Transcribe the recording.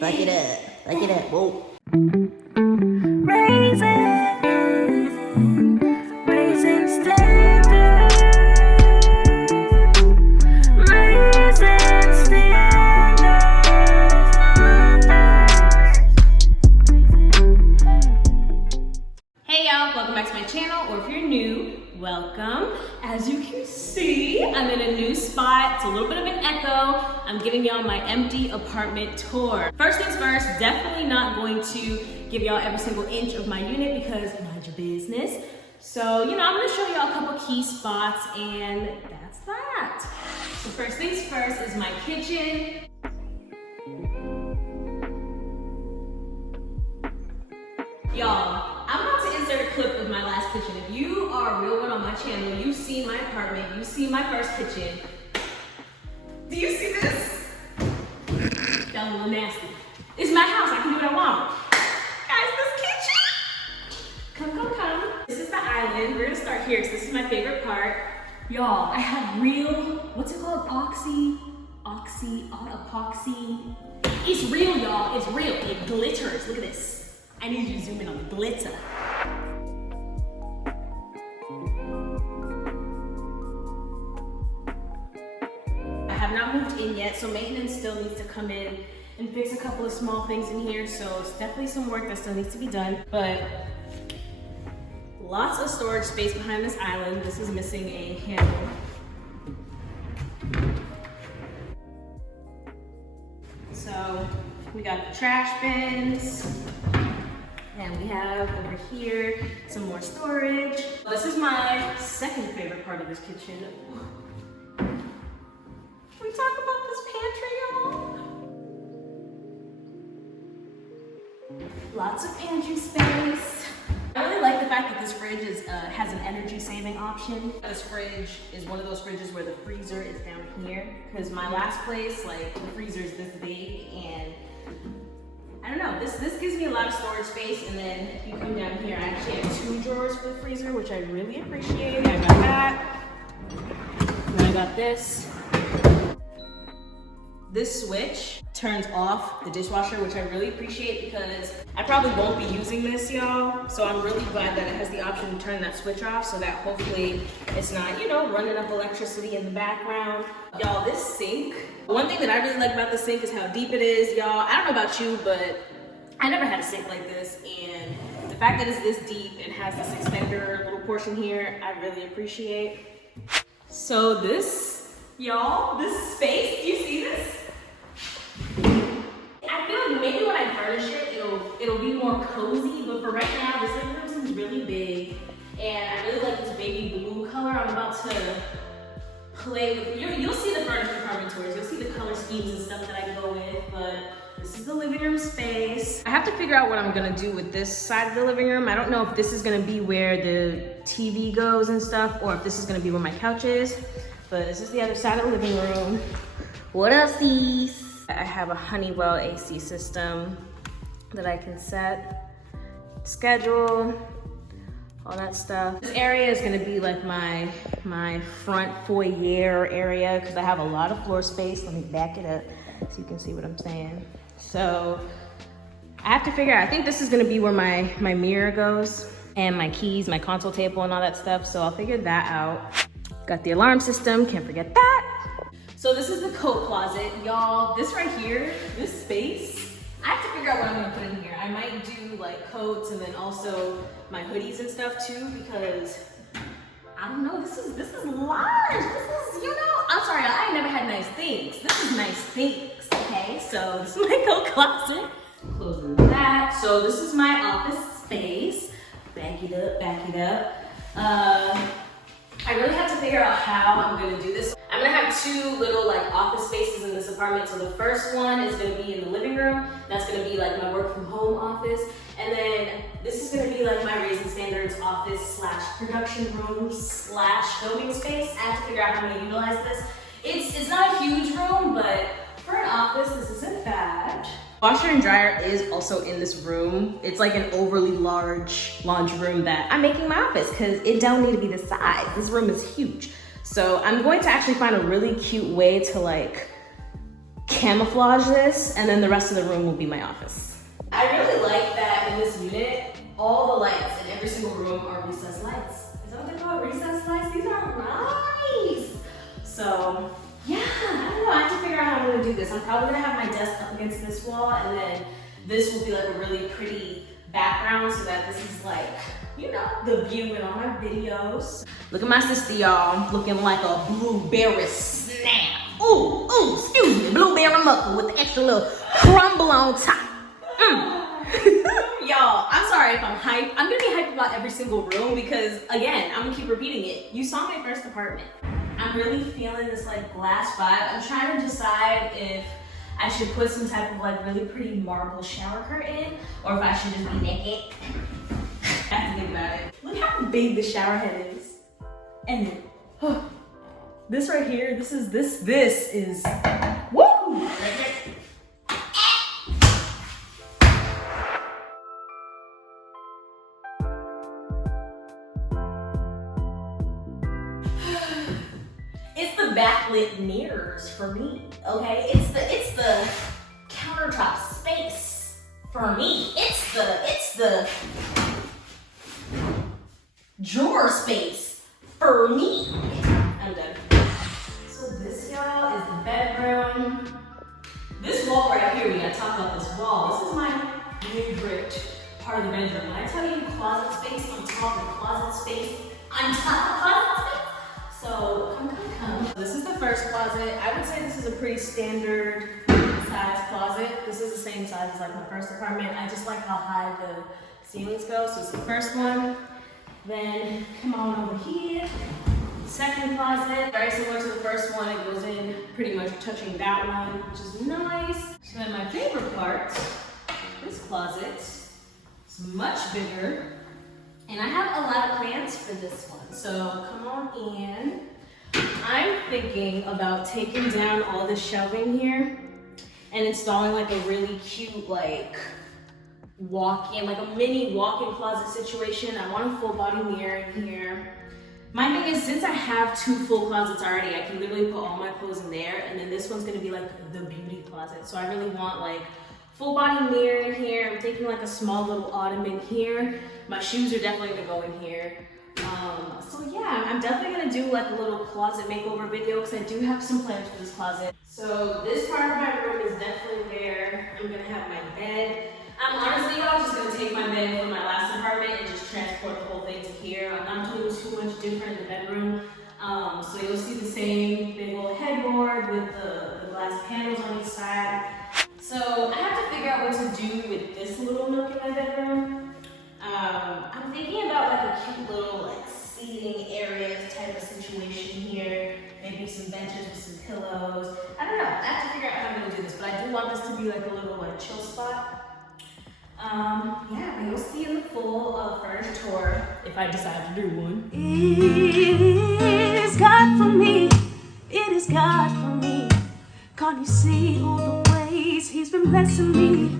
Back it up, whoa. Raising standards. Raising standards. Hey y'all, welcome back to my channel, or if you're new, welcome. As you can see, I'm in a new spot. It's a little bit of an echo. I'm giving y'all my empty apartment tour. First things first, definitely not going to give y'all every single inch of my unit because mind your business. So, I'm gonna show y'all a couple key spots and that's that. So first things first is my kitchen. Y'all, I'm about to insert a clip of my last kitchen. If you are a real one on my channel, you've seen my apartment, you've seen my first kitchen. Do you see this? That was a little nasty. It's my house, I can do what I want. Guys, this kitchen! Come. This is the island. We're gonna start here because this is my favorite part. Y'all, I have real, what's it called? Epoxy. It's real, y'all, it's real. It glitters, look at this. I need you to zoom in on the glitter. I have not moved in yet, so maintenance still needs to come in and fix a couple of small things in here, so it's definitely some work that still needs to be done, but lots of storage space behind this island. This is missing a handle. So we got the trash bins. And we have over here some more storage. This is my second favorite part of this kitchen. Can we talk about this pantry, y'all? Lots of pantry space. I really like the fact that this fridge has an energy saving option. This fridge is one of those fridges where the freezer is down here. Because my last place, like the freezer is this big and I don't know, this gives me a lot of storage space, and then if you come down here, I actually have 2 drawers for the freezer, which I really appreciate. I got that, and then I got this. This switch turns off the dishwasher, which I really appreciate because I probably won't be using this, y'all. So I'm really glad that it has the option to turn that switch off so that hopefully it's not, running up electricity in the background. Y'all, this sink, one thing that I really like about the sink is how deep it is, y'all. I don't know about you, but I never had a sink like this, and the fact that it's this deep and has this extender little portion here, I really appreciate. So this, y'all, this space, do you see this? I feel like maybe when I furnish it, it'll be more cozy, but for right now, this living room seems really big, and I really like this baby blue color. I'm about to play with, you'll see the furniture department tours, you'll see the color schemes and stuff that I go with, but this is the living room space. I have to figure out what I'm gonna do with this side of the living room. I don't know if this is gonna be where the TV goes and stuff, or if this is gonna be where my couch is, but this is the other side of the living room. What else is? I have a Honeywell AC system that I can set, schedule, all that stuff. This area is gonna be like my front foyer area because I have a lot of floor space. Let me back it up so you can see what I'm saying. So I have to figure out, I think this is gonna be where my mirror goes and my keys, my console table and all that stuff. So I'll figure that out. Got the alarm system, can't forget that. So this is the coat closet. Y'all, this right here, this space, I have to figure out what I'm gonna put in here. I might do like coats and then also my hoodies and stuff too, because I don't know, this is large. This is, I'm sorry, I ain't never had nice things. This is nice things, okay? So this is my coat closet. Closing that. So this is my office space. Back it up. I really have to figure out how I'm gonna do this. I'm gonna have 2 little like office spaces in this apartment. So the first one is gonna be in the living room. That's gonna be like my work from home office. And then this is gonna be like my Raising Standards office / production room / filming space. I have to figure out how I'm gonna utilize this. It's not a huge room, but for an office, this isn't bad. Washer and dryer is also in this room. It's like an overly large laundry room that I'm making my office because it don't need to be this size. This room is huge. So I'm going to actually find a really cute way to like camouflage this, and then the rest of the room will be my office. I really like that in this unit, all the lights in every single room are recessed lights. Is that what they're called? Recessed lights? These are nice. So yeah, I don't know. I have to figure out how I'm gonna do this. I'm probably gonna have my desk up against this wall, and then this will be like a really pretty background so that this is like, you know, the view in all my videos. Look at my sister, y'all, looking like a blueberry snap. Ooh, excuse me, blueberry muffin with the extra little crumble on top. Y'all, I'm sorry if I'm hyped. I'm gonna be hyped about every single room because, again, I'm gonna keep repeating it. You saw my first apartment. I'm really feeling this like glass vibe. I'm trying to decide if I should put some type of like really pretty marble shower curtain or if I should just be naked. I have to think about it. Look how big the shower head is. And then, this right here, this is, woo! It's the backlit mirrors for me, okay? It's the countertop space for me. It's the drawer space for me. I'm done. So this, y'all, is the bedroom. This wall right here, we gotta talk about this wall. This is my favorite part of the bedroom. When I tell you closet space on top of closet space on top of closet space, so come. This is the first closet. I would say this is a pretty standard size closet. This is the same size as like my first apartment. I just like how high the ceilings go. So it's the first one. Then come on over here. Second closet, very similar to the first one. It goes in pretty much touching that one, which is nice. So then my favorite part, this closet is much bigger. And I have a lot of plans for this one. So come on in. I'm thinking about taking down all the shelving here and installing like a really cute like walk-in, like a mini walk-in closet situation. I want a full body mirror in here. My thing is, since I have 2 full closets already, I can literally put all my clothes in there, and then this one's gonna be like the beauty closet. So I really want like full body mirror in here. I'm taking like a small little ottoman here. My shoes are definitely gonna go in here. So yeah, I'm definitely gonna do like a little closet makeover video because I do have some plans for this closet. So this part of my room is definitely where I'm gonna have my bed. Honestly, I was just gonna take my bed from my last apartment and just transport the whole thing to here. I'm not doing too much different in the bedroom. So you'll see the same big old headboard with the glass panels on each side. So I have to figure out what to do with this little nook in my bedroom. I'm thinking about like a cute little like seating area type of situation here. Maybe some benches with some pillows. I don't know. I have to figure out how I'm gonna do this, but I do want this to be like a little like chill spot. Yeah, but you'll see in the full furniture tour if I decide to do one. It is God for me. It is God for me. Can't you see all the ways He's been blessing me?